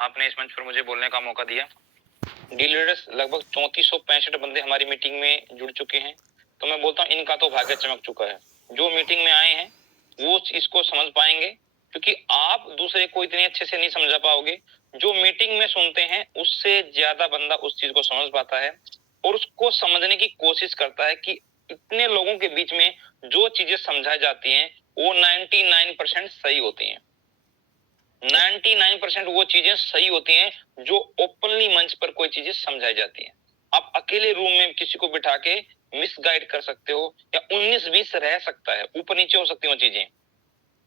आपने इस मंच पर मुझे बोलने का मौका दिया। डी लीडर्स लगभग 3465 बंदे हमारी मीटिंग में जुड़ चुके हैं। तो मैं बोलता हूँ इनका तो भाग्य चमक चुका है। जो मीटिंग में आए हैं वो इसको समझ पाएंगे, क्योंकि आप दूसरे को इतने अच्छे से नहीं समझा पाओगे। जो मीटिंग में सुनते हैं उससे ज्यादा बंदा उस चीज को समझ पाता है और उसको समझने की कोशिश करता है कि इतने लोगों के बीच में जो चीजें समझाई जाती हैं वो 99% सही होती हैं। 99% वो चीजें सही होती हैं जो ओपनली मंच पर कोई चीजें समझाई जाती हैं। आप अकेले रूम में किसी को बिठा के मिसगाइड कर सकते हो, या 19-20 रह सकता है, ऊपर नीचे हो सकती हैं वो चीजें,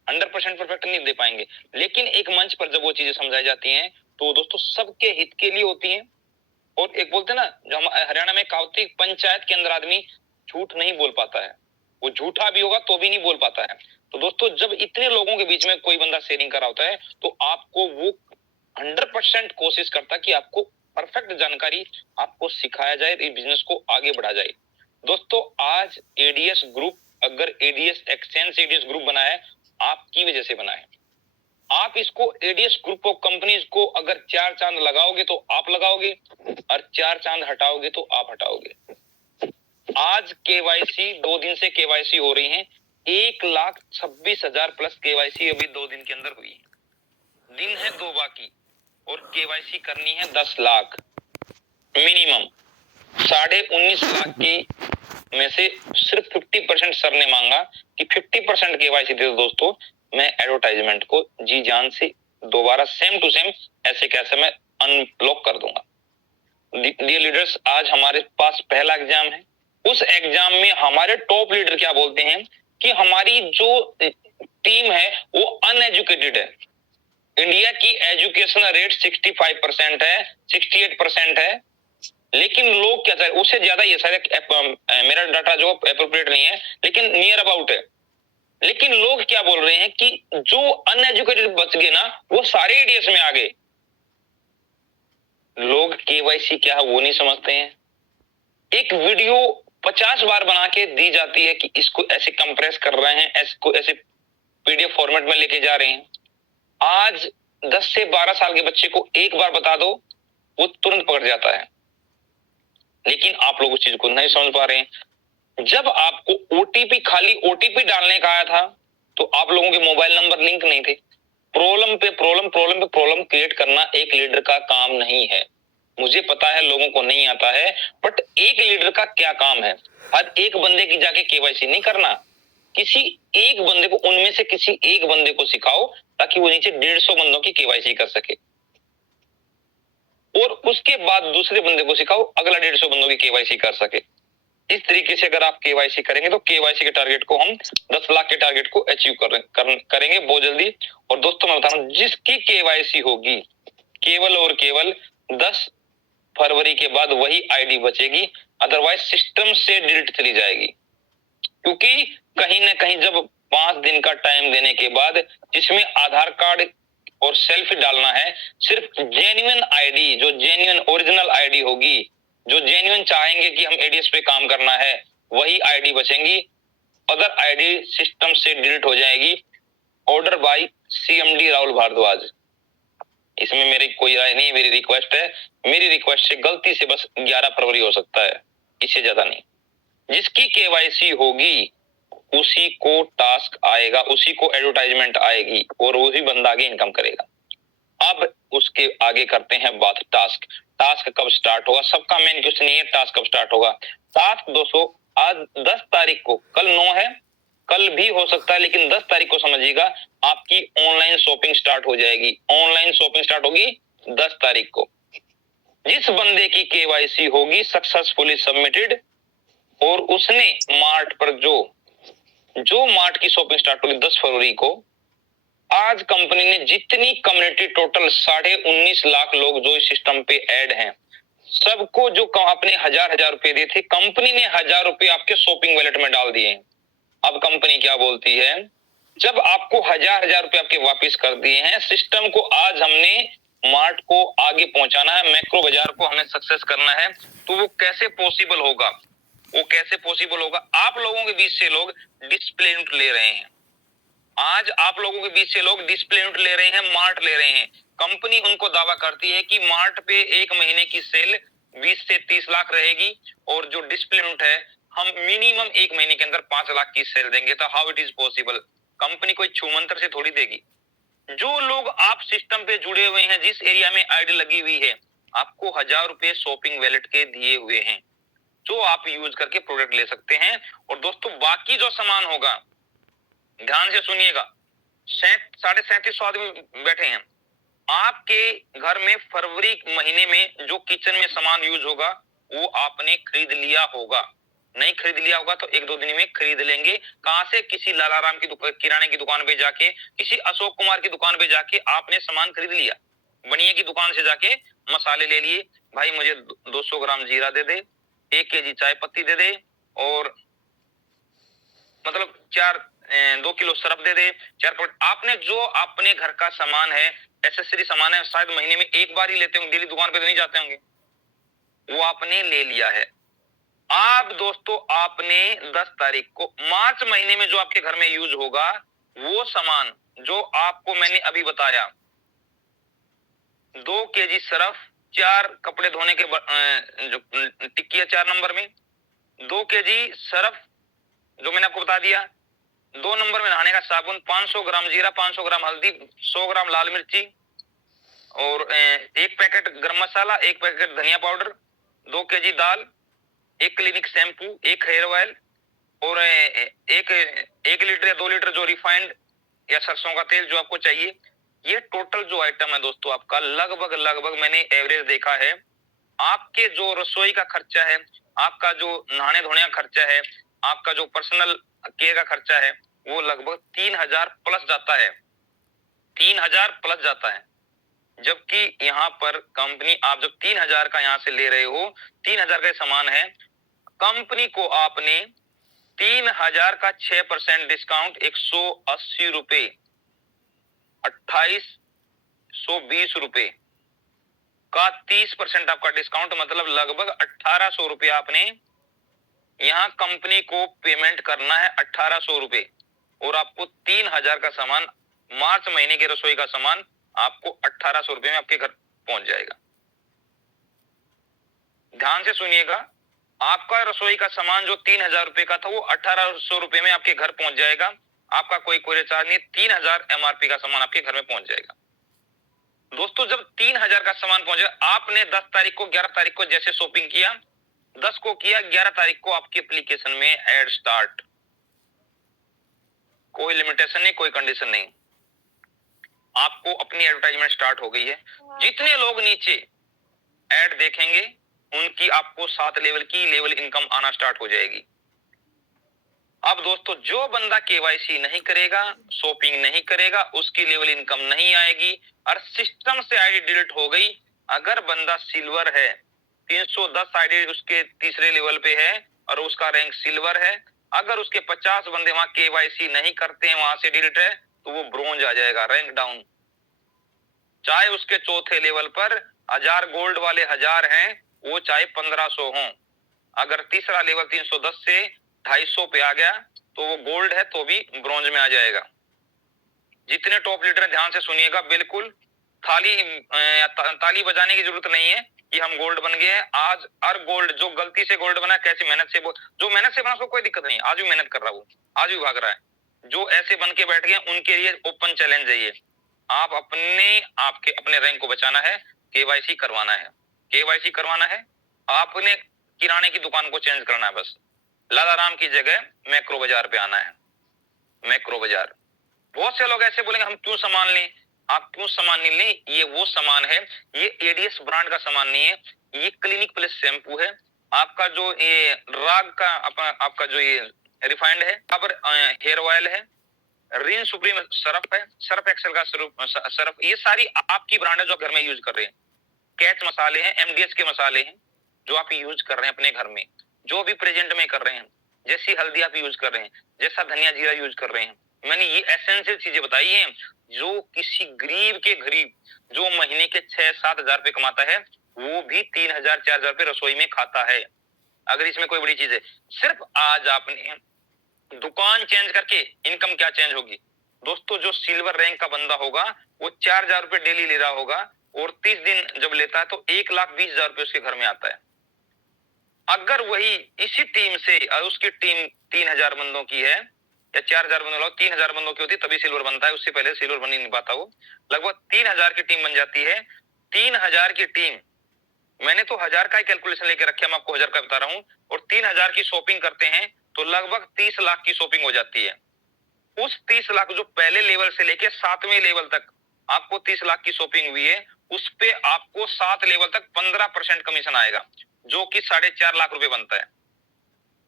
100% परफेक्ट नहीं दे पाएंगे। लेकिन एक मंच पर जब वो चीजें समझाई जाती हैं तो दोस्तों सबके हित के लिए होती हैं। और एक बोलते हैं ना, जो हम हरियाणा में कहावत है, पंचायत के अंदर आदमी झूठ नहीं बोल पाता है, वो झूठा भी होगा तो भी नहीं बोल पाता है। तो दोस्तों जब इतने लोगों के बीच में कोई बंदा शेयरिंग कर रहा होता है तो आपको वो 100% कोशिश करता है कि आपको परफेक्ट जानकारी आपको सिखाया जाए, इस बिजनेस को आगे बढ़ा जाए। दोस्तों आज एडीएस ग्रुप, अगर एडीएस एक्सचेंज से एडीएस ग्रुप बना है, आपकी वजह से बना है। आप इसको एडीएस ग्रुप ऑफ कंपनीज को अगर 4 चांद लगाओगे तो आप लगाओगे, और 4 चांद हटाओगे तो आप हटाओगे। आज केवाईसी 2 दिन से केवाईसी हो रही है, 1,26,000 प्लस केवाईसी अभी 2 दिन के अंदर हुई है। दिन है 2 बाकी और केवाईसी करनी है 10 लाख मिनिमम। 19.5 लाख की में से सिर्फ 50% सर ने मांगा कि 50% केवाईसी दे दो दोस्तों, मैं एडवर्टाइजमेंट को जी जान से दोबारा सेम टू सेम ऐसे कैसे मैं अनब्लॉक कर दूंगा। डियर लीडर्स, आज हमारे पास पहला एग्जाम है। उस एग्जाम में हमारे टॉप लीडर क्या बोलते हैं कि हमारी जो टीम है वो अनएजुकेटेड है। इंडिया की एजुकेशन रेट 65% है, 68% है, लेकिन लोग क्या चाहे उससे ज्यादा, ये शायद मेरा डाटा जो एप्रोप्रिएट नहीं है लेकिन नियर अबाउट है। लेकिन लोग क्या बोल रहे हैं कि जो अनएजुकेटेड बच गए ना वो सारे एडीएस में आ गए। लोग केवाईसी क्या है वो नहीं समझते हैं। एक वीडियो 50 बार बना के दी जाती है कि इसको ऐसे कंप्रेस कर रहे हैं, इसको ऐसे पीडीएफ फॉर्मेट में लेके जा रहे हैं। आज 10 से 12 साल के बच्चे को एक बार बता दो वो तुरंत पकड़ जाता है, लेकिन आप लोग उस चीज को नहीं समझ पा रहे हैं। जब आपको ओटीपी, खाली ओटीपी डालने का आया था तो आप लोगों के मोबाइल नंबर लिंक नहीं थे। प्रॉब्लम पे प्रॉब्लम, प्रॉब्लम पे प्रॉब्लम क्रिएट करना एक लीडर का काम नहीं है। मुझे पता है लोगों को नहीं आता है, बट एक लीडर का क्या काम है? हर एक बंदे की जाके केवाईसी नहीं करना, किसी एक बंदे को, उनमें से किसी एक बंदे को सिखाओ ताकि वो नीचे 150 बंदों की केवाईसी कर सके, और उसके बाद दूसरे बंदे को सिखाओ अगला 150 बंदों की केवाईसी कर सके। इस तरीके से अगर आप केवाईसी करेंगे तो केवाईसी के टारगेट को हम 10 लाख के टारगेट को अचीव करेंगे बहुत जल्दी। और दोस्तों मैं बता रहा हूं, जिसकी केवाईसी होगी केवल और केवल 10 फरवरी के बाद वही आईडी बचेगी, अदरवाइज सिस्टम से डिलीट चली जाएगी। क्योंकि कहीं ना कहीं जब 5 दिन का टाइम देने के बाद जिसमें आधार कार्ड और सेल्फी डालना है, सिर्फ जेन्युइन आईडी, जो जेन्युइन ओरिजिनल आईडी होगी, जो जेन्युइन चाहेंगे कि हम एडीएस पे काम करना है, वही आईडी बचेंगी। अदर आईडी सिस्टम से डिलीट हो जाएगी। Order by CMD Rahul Bhardwaj. इसमें मेरी कोई राय नहीं, मेरी रिक्वेस्ट है। मेरी रिक्वेस्ट से गलती से बस 11 फरवरी हो सकता है, इससे ज्यादा नहीं। जिसकी केवाईसी होगी उसी को टास्क आएगा, उसी को एडवर्टाइजमेंट आएगी और वही बंदा आगे इनकम करेगा। अब उसके आगे करते हैं बात टास्क। टास्क कब स्टार्ट होगा? सबका मेन क्वेश्चन ये है, टास्क कब स्टार्ट होगा? टास्क दोस्तों आज 10 तारीख को, कल 9 है, कल भी हो सकता है, लेकिन 10 तारीख को समझिएगा आपकी ऑनलाइन शॉपिंग स्टार्ट हो जाएगी। ऑनलाइन शॉपिंग स्टार्ट होगी 10 तारीख को। जिस बंदे की केवाईसी होगी सक्सेसफुली सबमिटेड और उसने मार्ट पर जो मार्ट की शॉपिंग स्टार्ट होगी 10 फरवरी को, आज कंपनी ने जितनी कम्युनिटी टोटल 19.5 लाख लोग जो इस सिस्टम पे ऐड हैं, सबको जो अपने 1000 रुपए दिए थे, कंपनी ने 1000 रुपए आपके शॉपिंग वॉलेट में डाल दिए। अब कंपनी क्या बोलती है, जब आपको 1000 रुपए आपके वापस कर दिए हैं, सिस्टम को आज हमने मार्ट को आगे पहुंचाना है, मैक्रो बाजार को हमें सक्सेस करना है, तो वो कैसे पॉसिबल होगा? वो कैसे पॉसिबल होगा? आप लोगों के बीच से लोग डिस्प्ले यूनिट ले रहे हैं। आज आप लोगों के बीच से लोग डिस्प्ले यूनिट ले रहे हैं, मार्ट ले रहे हैं। कंपनी उनको दावा करती है कि मार्ट पे एक महीने की सेल 20 से 30 लाख रहेगी और जो डिस्प्ले यूनिट है हम मिनिमम एक महीने के अंदर 5 लाख की सेल देंगे। तो how it is possible? Company कोई छूमंतर से थोड़ी देगी। जो लोग आप सिस्टम पे जुड़े हुए हैं, जिस एरिया में आईडी लगी हुई है, आपको 1000 रुपए शॉपिंग वैलेट के दिए हुए हैं जो आप यूज करके प्रोडक्ट ले सकते हैं। और दोस्तों बाकी जो सामान होगा, ध्यान से सुनिएगा, 3750 आदमी बैठे हैं, आपके घर में फरवरी महीने में जो किचन में सामान यूज होगा वो आपने खरीद लिया होगा। नहीं खरीद लिया होगा तो एक दो दिन में खरीद लेंगे। कहां से? किसी लालाराम की किराने की दुकान पे जाके, किसी अशोक कुमार की दुकान पे जाके आपने सामान खरीद लिया। बनिए की दुकान से जाके मसाले ले लिए, भाई मुझे 200 ग्राम जीरा दे दे, 1 केजी चाय पत्ती दे दे, और मतलब 2 किलो सरफ दे दे, 4 पॉइंट। आपने जो अपने घर का सामान है, एसेसरी सामान है, शायद महीने में एक बार ही लेते होंगे, डेली दुकान पे तो नहीं जाते होंगे, वो आपने ले लिया है। आप दोस्तों आपने 10 तारीख को मार्च महीने में जो आपके घर में यूज होगा वो सामान जो आपको मैंने अभी बताया, 2 केजी सरफ, 4 कपड़े धोने के जो टिक्की है 4 नंबर में, 2 केजी सरफ जो मैंने आपको बता दिया, 2 नंबर में नहाने का साबुन, 500 ग्राम जीरा, 500 ग्राम हल्दी, 100 ग्राम लाल मिर्ची, और 1 पैकेट गरम मसाला, 1 पैकेट धनिया पाउडर, 2 केजी दाल, 1 क्लिनिक शैम्पू, 1 हेयर ऑयल, और 1 लीटर या 2 लीटर जो रिफाइंड या सरसों का तेल जो आपको चाहिए। ये टोटल जो आइटम है दोस्तों आपका लगभग मैंने एवरेज देखा है, आपके जो रसोई का खर्चा है, आपका जो नहाने धोने का खर्चा है, आपका जो पर्सनल केयर का खर्चा है, वो लगभग 3000 प्लस जाता है, 3000 प्लस जाता है। जबकि यहाँ पर कंपनी, आप जब 3000 का यहाँ से ले रहे हो, 3000 का सामान है, कंपनी को आपने 3000 का 6% डिस्काउंट 180 रुपए, 2820 रुपए का 30% आपका डिस्काउंट, मतलब लगभग 1800 रुपए आपने यहाँ कंपनी को पेमेंट करना है, 1800 रुपए। और आपको 3000 का सामान, मार्च महीने के रसोई का सामान आपको 1800 रुपए में आपके घर पहुंच जाएगा। ध्यान से सुनिएगा, आपका रसोई का सामान जो 3000 रुपए का था वो 1800 रुपए में आपके घर पहुंच जाएगा। आपका कोई कोई चार्ज नहीं, 3000 एमआरपी का सामान आपके घर में पहुंच जाएगा। दोस्तों जब 3000 का सामान पहुंचे, आपने 10 तारीख को, 11 तारीख को जैसे शॉपिंग किया, 10 को किया, 11 तारीख को आपकी एप्लीकेशन में एड स्टार्ट, कोई लिमिटेशन नहीं, कोई कंडीशन नहीं, आपको अपनी एडवर्टाइजमेंट स्टार्ट हो गई है। जितने लोग नीचे एड देखेंगे उनकी आपको 7 लेवल की लेवल इनकम आना स्टार्ट हो जाएगी। अब दोस्तों जो बंदा केवाईसी नहीं करेगा, शॉपिंग नहीं करेगा, उसकी लेवल इनकम नहीं आएगी और सिस्टम से आईडी डिलीट हो गई। अगर बंदा सिल्वर है, 310 आईडी उसके तीसरे लेवल पे है और उसका रैंक सिल्वर है, अगर उसके 50 बंदे वहां केवाईसी नहीं करते हैं, वहां से डिलीट है, तो वो ब्रोंज आ जाएगा, रैंक डाउन। चाहे उसके चौथे लेवल पर 1000 गोल्ड वाले 1000 हैं, वो चाहे 1500 हों, अगर तीसरा लेवल 310 से 250 पे आ गया तो वो गोल्ड है तो भी ब्रॉन्ज में आ जाएगा। जितने टॉप लीडर, ध्यान से सुनिएगा, बिल्कुल ताली बजाने की जरूरत नहीं है कि हम गोल्ड बन गए हैं। आज हर गोल्ड जो गलती से गोल्ड बना, कैसी मेहनत से, जो मेहनत से बना उसको कोई दिक्कत नहीं, आज भी मेहनत कर रहा हूँ, आज भी भाग रहा है। जो ऐसे बन के बैठ गए उनके लिए ओपन चैलेंज है ये। आप अपने रैंक को बचाना है, केवाईसी करवाना है, केवाईसी करवाना है, आपने किराने की दुकान को चेंज करना है, बस लालाराम की जगह मैक्रो बाजार पे आना है, मैक्रो बाजार। बहुत से लोग ऐसे बोलेंगे हम क्यों सामान लें, आप क्यों सामान नहीं लें, ये वो सामान है, ये एडीएस ब्रांड का सामान नहीं है, ये क्लिनिक प्लस शैम्पू है, आपका जो ये राग का आपका जो ये रिफाइंड है, हेयर ऑयल है, रिन सुप्रीम सरफ है, सर्फ एक्सेल का सरफ, ये सारी आपकी ब्रांड है जो घर में यूज कर रहे हैं। कैच मसाले हैं, एमडीएच के मसाले हैं जो आप यूज कर रहे हैं अपने घर में, जो भी प्रेजेंट में कर रहे हैं, जैसी हल्दी आप यूज कर रहे हैं, जैसा धनिया जीरा यूज कर रहे हैं। मैंने ये एसेंशियल चीजें बताई हैं जो किसी गरीब के गरीब जो महीने के 6-7 हजार रुपए कमाता है, वो भी 3000-4000 रुपए रसोई में खाता है। अगर इसमें कोई बड़ी चीज है, सिर्फ आज आपने दुकान चेंज करके इनकम क्या चेंज होगी, दोस्तों जो सिल्वर रैंक का बंदा होगा वो 4,000 रुपए डेली ले रहा होगा, और 30 दिन जब लेता है तो 1,20,000 रुपए उसके घर में आता है। अगर वही इसी टीम से, उसकी टीम 3,000 बंदों की है या 4,000 बंदों, 3,000 बंदों की होती तभी सिल्वर बनता है, उससे पहले सिल्वर बन ही नहीं पाता। वो लगभग 3,000 की टीम बन जाती है। 3,000 की टीम, मैंने तो 1,000 का ही कैलकुलेशन लेके रखा है, मैं आपको 1,000 का बता रहा हूँ, और 3,000 की शॉपिंग करते हैं तो लगभग 30 लाख की शॉपिंग हो जाती है। उस 30 लाख जो पहले लेवल से लेके 7वें लेवल तक आपको 30 लाख की शॉपिंग हुई है, उस पे आपको 7 लेवल तक 15% कमीशन आएगा, जो कि 4.5 लाख रुपए बनता है।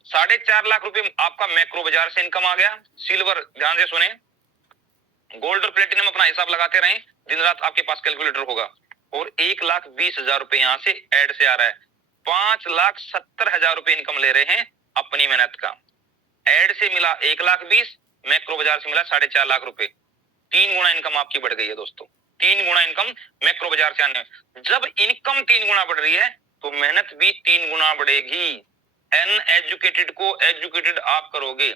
4.5 लाख रुपए आपका मैक्रो बाजार से इनकम आ गया। सिल्वर, ध्यान से सुने, गोल्ड और प्लेटिनम अपना हिसाब लगाते रहें, दिन रात आपके पास कैलकुलेटर होगा। और 1,20,000 रुपए यहाँ से ऐड से आ रहा है। 5,70,000 रुपए इनकम ले रहे हैं अपनी मेहनत का। ऐड से मिला 1,20,000, मैक्रो बाजार से मिला 4.5 लाख रुपए। 3 गुना इनकम आपकी बढ़ गई है दोस्तों। 3 गुना इनकम मैक्रो बाजार से आने में। जब इनकम 3 गुना बढ़ रही है तो मेहनत भी 3 गुना बढ़ेगी। अनएजुकेटेड को एजुकेटेड आप करोगे।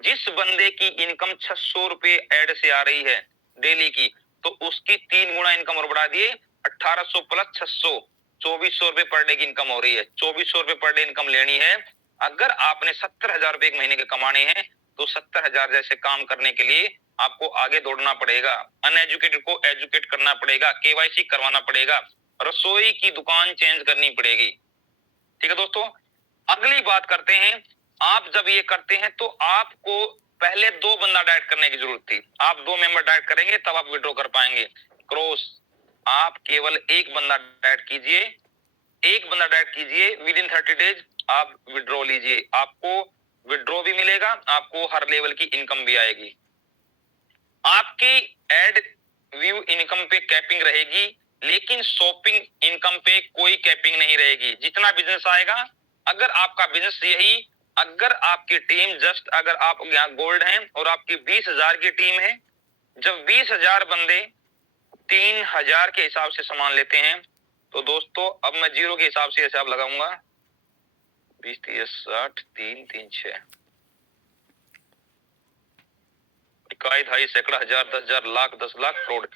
जिस बंदे की इनकम 600 रुपए ऐड से आ रही है डेली की, तो उसकी 3 गुना इनकम और बढ़ा दिए। 1,800 प्लस 600, 2,400 रुपए पर डे की इनकम हो रही है। 2,400 रुपए पर डे इनकम लेनी है। अगर आपने 70,000 रुपए एक महीने के कमाने हैं तो 70,000 जैसे काम करने के लिए आपको आगे दौड़ना पड़ेगा। अनएजुकेटेड को एजुकेट करना पड़ेगा, केवाईसी करवाना पड़ेगा, रसोई की दुकान चेंज करनी पड़ेगी। ठीक है दोस्तों, अगली बात करते हैं। आप जब ये करते हैं तो आपको पहले 2 बंदा डाइट करने की जरूरत थी। आप 2 मेंबर डाइट करेंगे तब आप विड्रॉ कर पाएंगे। क्रॉस, आप केवल एक बंदा डाइट कीजिए, एक बंदा डाइट कीजिए, विद इन 30 डेज आप विड्रॉ लीजिए। आपको विड्रॉ भी मिलेगा, आपको हर लेवल की इनकम भी आएगी। आपकी एड व्यू इनकम पे कैपिंग रहेगी, लेकिन शॉपिंग इनकम पे कोई कैपिंग नहीं रहेगी। जितना बिजनेस आएगा, अगर आपका बिजनेस यही, अगर आपकी टीम जस्ट, अगर आप यहाँ गोल्ड हैं और आपकी 20,000 की टीम है, जब 20,000 बंदे 3,000 के हिसाब से सामान लेते हैं, तो दोस्तों अब मैं जीरो के हिसाब से हिसाब लगाऊंगा। 20, 30, 60, 3, 3, 6, 2, 2.5 सैकड़ा, 1,000, 10,000, लाख, 10 लाख, करोड़,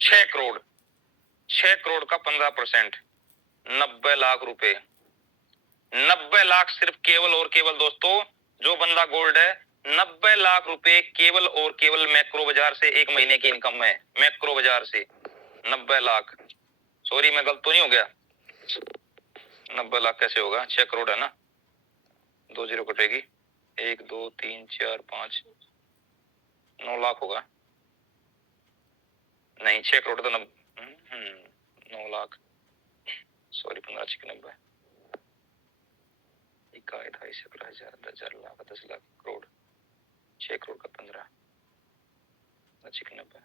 6 करोड़, 6 करोड़ का 15%, 90 लाख रुपए। 90 लाख सिर्फ केवल और केवल दोस्तों जो बंदा गोल्ड है, 90 लाख रुपए केवल और केवल मैक्रो बाजार से एक महीने की इनकम है। मैक्रो बाजार से 90 लाख, सॉरी मैं गलत तो नहीं हो गया? 90 लाख कैसे होगा? 6 करोड़ है ना, 2 जीरो कटेगी, 1, 2, 3, 4, 5, 9 लाख होगा। नहीं, 6 करोड़ तो 9 लाख, सॉरी 15, 6, 90, 2, 2.5 सैकड़ा, 1,000, 10,000, लाख, 10 लाख, करोड़, 6 करोड़ का 15, 90,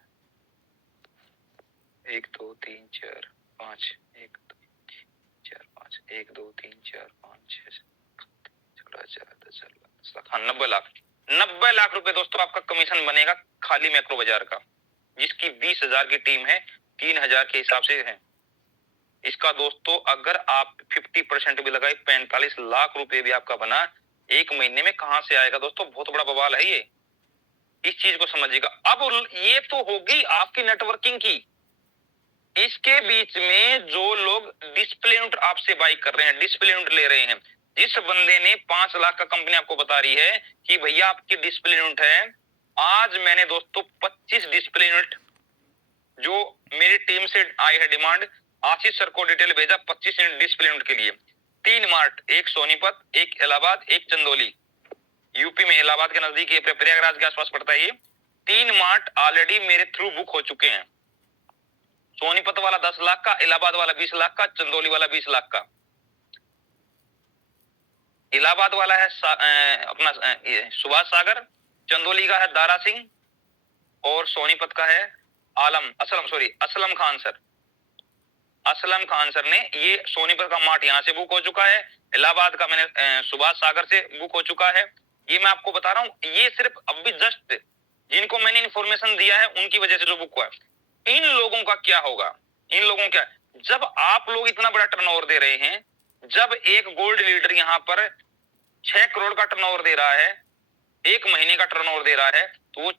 1, 2, 3, 4, 5, 1, 2, 4, 5, 1, 2, 3, 4, 5, 6, 10,000, 10 लाख, हाँ 90 लाख। 90 लाख रुपए दोस्तों आपका कमीशन बनेगा खाली मैक्रो बाजार का, जिसकी 20,000 की टीम है, 3,000 के हिसाब से है। इसका दोस्तों अगर आप 50% भी लगाए, 45 लाख रुपए भी आपका बना एक महीने में। कहां से आएगा दोस्तों? बहुत बड़ा बवाल है ये, इस चीज को समझिएगा। अब ये तो होगी आपकी नेटवर्किंग की। इसके बीच में जो लोग डिस्प्ले यूनिट आपसे बाई कर रहे हैं, डिस्प्ले यूनिट ले रहे हैं, जिस बंदे ने 5 लाख का कंपनी आपको बता रही है कि भैया आपकी डिस्प्ले यूनिट है, आज मैंने दोस्तों 25 डिस्प्ले यूनिट जो मेरी टीम से आई है डिमांड, आशीष सर को डिटेल भेजा 25 डिस्प्ले यूनिट के लिए। 3 मार्ट, एक सोनीपत, एक इलाहाबाद, एक चंदौली, यूपी में इलाहाबाद के नजदीक, प्रयागराज के आसपास पड़ता है ये। 3 मार्ट ऑलरेडी मेरे थ्रू बुक हो चुके हैं। सोनीपत वाला 10 लाख का, इलाहाबाद वाला 20 लाख का, चंदौली वाला 20 लाख का। इलाहाबाद वाला है अपना सुभाष सागर, चंदौली का है दारा सिंह, और सोनीपत का है असलम खान सर। असलम खान सर ने, ये सोनीपत का मार्ट यहाँ से बुक हो चुका है, इलाहाबाद का मैंने सुभाष सागर से बुक हो चुका है। ये मैं आपको बता रहा हूँ, ये सिर्फ अभी जस्ट जिनको मैंने इन्फॉर्मेशन दिया है उनकी वजह से जो बुक हुआ है। इन लोगों का क्या होगा? इन लोगों क्या, जब आप लोग इतना बड़ा टर्नओवर दे रहे हैं, जब एक गोल्ड लीडर यहाँ पर 6 करोड़ का टर्नओवर दे रहा है, एक महीने का टर्नओवर दे रहा है, तो वो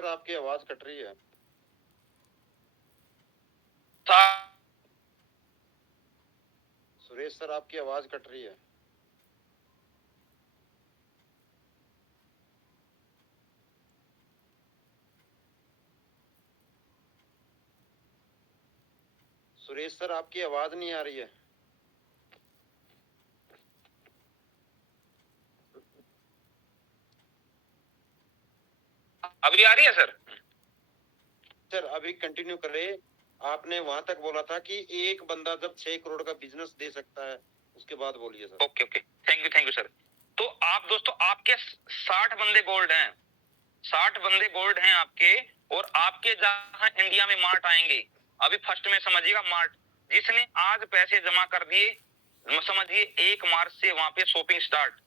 सर आपकी आवाज कट रही है। सुरेश सर आपकी आवाज कट रही है। सुरेश सर आपकी आवाज नहीं आ रही है। अभी आ रही है सर? सर अभी कंटिन्यू करें। आपने वहां तक बोला था कि एक बंदा जब 6 करोड़ का बिजनेस दे सकता है, उसके बाद बोलिए sir. Okay okay, thank you sir. तो आप दोस्तों, आपके 60 बंदे गोल्ड हैं, 60 बंदे गोल्ड हैं आपके, और आपके जहां इंडिया में मार्ट आएंगे, अभी फर्स्ट में समझिएगा, मार्ट जिसने आज पैसे जमा कर दिए, समझिए 1 मार्च से वहां पे शॉपिंग स्टार्ट,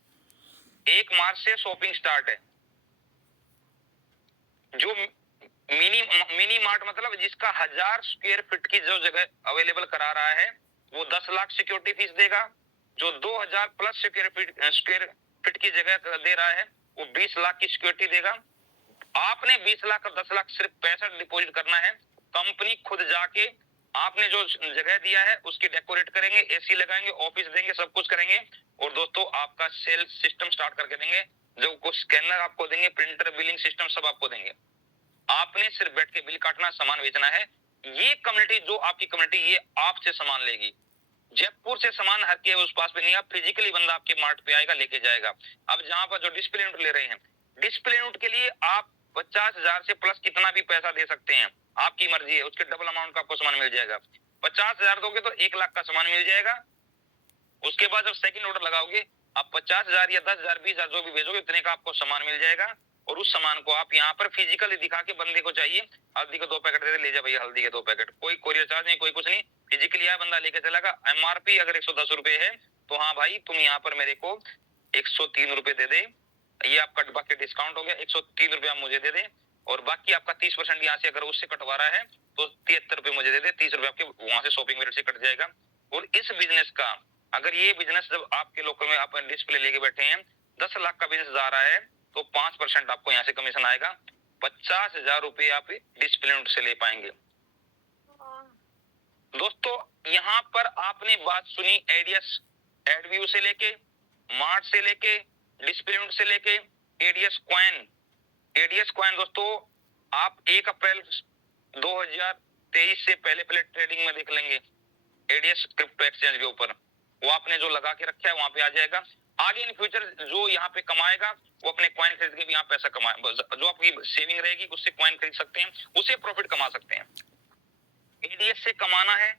1 मार्च से शॉपिंग स्टार्ट है। जो मिनी मार्ट मतलब जिसका 1000 स्क्वायर फीट की जो जगह अवेलेबल करा रहा है, वो 10 लाख सिक्योरिटी फीस देगा। जो 2000 प्लस स्क्वायर फीट की जगह दे रहा है, वो 20 लाख की सिक्योरिटी देगा। आपने 20 लाख और 10 लाख सिर्फ पैसा डिपॉजिट करना है। कंपनी खुद जाके आपने जो जगह दिया है उसकी डेकोरेट करेंगे, एसी लगाएंगे, ऑफिस देंगे, सब कुछ करेंगे। और दोस्तों आपका सेल्स सिस्टम स्टार्ट करके देंगे, जो कुछ स्कैनर आपको देंगे, प्रिंटर, बिलिंग सिस्टम सब आपको देंगे। आपने सिर्फ बैठ के बिल काटना, सामान बेचना है। ये कम्युनिटी, जो आपकी कम्युनिटी, ये आपसे सामान लेगी। जयपुर से सामान हर के उस पास पे नहीं, आप फिजिकली बंदा आपके मार्ट पे आएगा, लेके जाएगा। अब जहां पर जो डिस्प्ले यूनिट ले रहे हैं, डिस्प्ले यूनिट के लिए आप 50,000 से प्लस कितना भी पैसा दे सकते हैं, आपकी मर्जी है, उसके डबल अमाउंट का आपको सामान मिल जाएगा। 50,000 दोगे तो 1 लाख का सामान मिल जाएगा। उसके बाद जब सेकंड ऑर्डर लगाओगे, आप 50,000 या 10,000 20,000 जो भी भेजोगे, उतने का आपको सामान मिल जाएगा। और उस सामान को आप यहाँ पर फिजिकली दिखा के, बंदे को चाहिए हल्दी के 2 पैकेट दे दे, ले जा भैया हल्दी के 2 पैकेट, कोई कोरियर चार्ज नहीं, कोई कुछ नहीं, फिजिकली आया बंदा लेके चलेगा। एमआरपी अगर 110 रुपए है, तो हाँ भाई तुम यहाँ पर मेरे को 103 रुपए दे दे, ये आपका बाकी डिस्काउंट हो गया, 103 रुपए आप मुझे दे दे, और बाकी आपका 30% यहाँ से अगर उससे कटवा रहा है तो 73 रुपए मुझे दे दे, 30 रुपए आपके वहां से शॉपिंग रेट से कट जाएगा। और इस बिजनेस का, अगर ये बिजनेस जब आपके लोकल में आप डिस्प्ले लेके बैठे हैं, 10 लाख का बिजनेस जा रहा है, तो 5% आपको यहाँ से कमीशन आएगा। 50,000 रुपए आप डिस्प्ले से ले पाएंगे। दोस्तों यहाँ पर आपने बात सुनी, एडीएस एडव्यू से लेके, मार्ट से लेके, डिस्प्ले से लेके, एडीएस कॉइन। एडीएस कॉइन दोस्तों आप 1 अप्रैल 2023 से पहले पहले ट्रेडिंग में देख लेंगे, एडीएस क्रिप्टो एक्सचेंज के ऊपर, वो आपने जो लगा के रखा है वहां पे आ जाएगा। आगे इन फ्यूचर जो यहाँ पे कमाएगा, वो अपने कॉइन खरीद के भी यहाँ पैसा कमाए, जो आपकी सेविंग रहेगी उससे कॉइन खरीद सकते हैं, उससे प्रॉफिट कमा सकते हैं। एडीएस से कमाना है,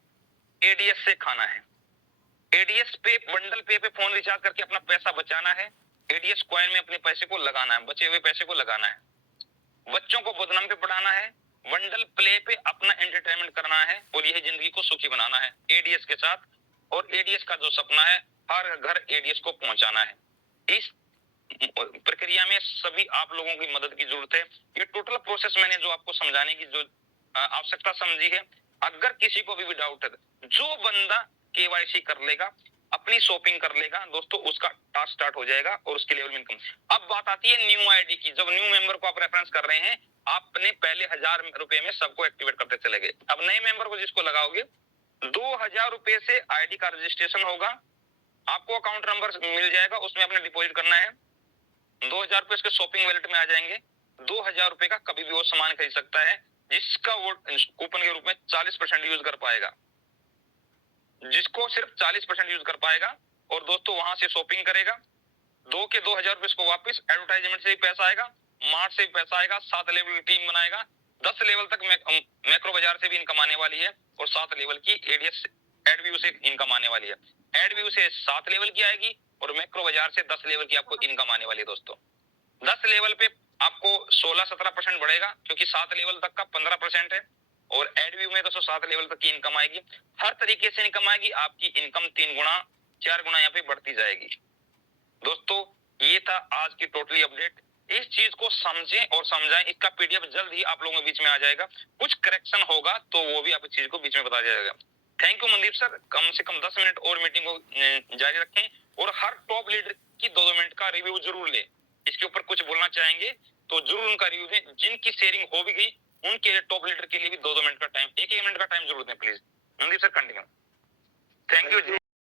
एडीएस से खाना है। एडीएस पे बंडल पे फोन रिचार्ज करके अपना पैसा बचाना है, एडीएस कॉइन में अपने पैसे को लगाना है, बचे हुए पैसे को लगाना है। बच्चों को बदनाम पे पढ़ाना है, बंडल प्ले पे अपना एंटरटेनमेंट करना है, और यही जिंदगी को सुखी बनाना है एडीएस के साथ। और एडीएस का जो सपना है, हर घर एडीएस को पहुंचाना है। इस प्रक्रिया में सभी आप लोगों की मदद की जरूरत है। ये टोटल प्रोसेस मैंने जो आपको समझाने की जो आवश्यकता समझी है, अगर किसी को भी डाउट है, जो बंदा केवाईसी कर लेगा, अपनी शॉपिंग कर लेगा दोस्तों, उसका टास्क स्टार्ट हो जाएगा और उसके लेवल में इनकम। अब बात आती है न्यू आईडी की। जब न्यू मेंबर को आप रेफरेंस कर रहे हैं, आपने पहले 1000 रुपए में सबको एक्टिवेट करते चले गए। अब नए मेंबर को जिसको लगाओगे, 2000 रुपए से आईडी का रजिस्ट्रेशन होगा, आपको अकाउंट नंबर मिल जाएगा, उसमें आपने डिपॉजिट करना है। 2000 रुपए उसके शॉपिंग वैलेट में आ जाएंगे। 2000 रुपए का कभी भी वो सामान खरीद सकता है, जिसका वो कूपन के रूप में 40% यूज कर पाएगा, जिसको सिर्फ 40% यूज कर पाएगा। और दोस्तों वहां से शॉपिंग करेगा, 2000 रुपए इसको वापस एडवर्टाइजमेंट से भी पैसा आएगा, मार्ट से भी पैसा आएगा, 7 लेवल की टीम बनाएगा, 10 लेवल तक मैक्रो बाजार से भी इनकम आने वाली है, और 7 लेवल की एडीएस एडव्यू से इनकम आने वाली है। एडव्यू से 7 लेवल की आएगी, और मैक्रो बाजार से 10 लेवल की आपको इनकम आने वाली है। दोस्तों 10 लेवल पे आपको 16-17% बढ़ेगा, क्योंकि 7 लेवल तक का 15% है, और एडव्यू में तो 7 लेवल तक की इनकम आएगी। हर तरीके से इनकम आएगी, आपकी इनकम 3 गुना 4 गुना यहाँ पे बढ़ती जाएगी। दोस्तों ये था आज की टोटली अपडेट। इस चीज को समझें और समझाएं, इसका पीडीएफ जल्द ही आप लोगों के बीच में आ जाएगा। कुछ करेक्शन होगा तो वो भी आप इस चीज को बीच में बता जाएगा। थैंक यू मनदीप सर, कम से कम 10 मिनट और मीटिंग को जारी रखें, और हर टॉप लीडर की 2 मिनट का रिव्यू जरूर लें। इसके ऊपर कुछ बोलना चाहेंगे तो जरूर उनका रिव्यू दें। जिनकी शेयरिंग हो भी गई उनके टॉप लीडर के लिए भी 2-2 मिनट का टाइम, 1-1 मिनट का टाइम जरूर दें please. Mandeep sir continue. Thank you.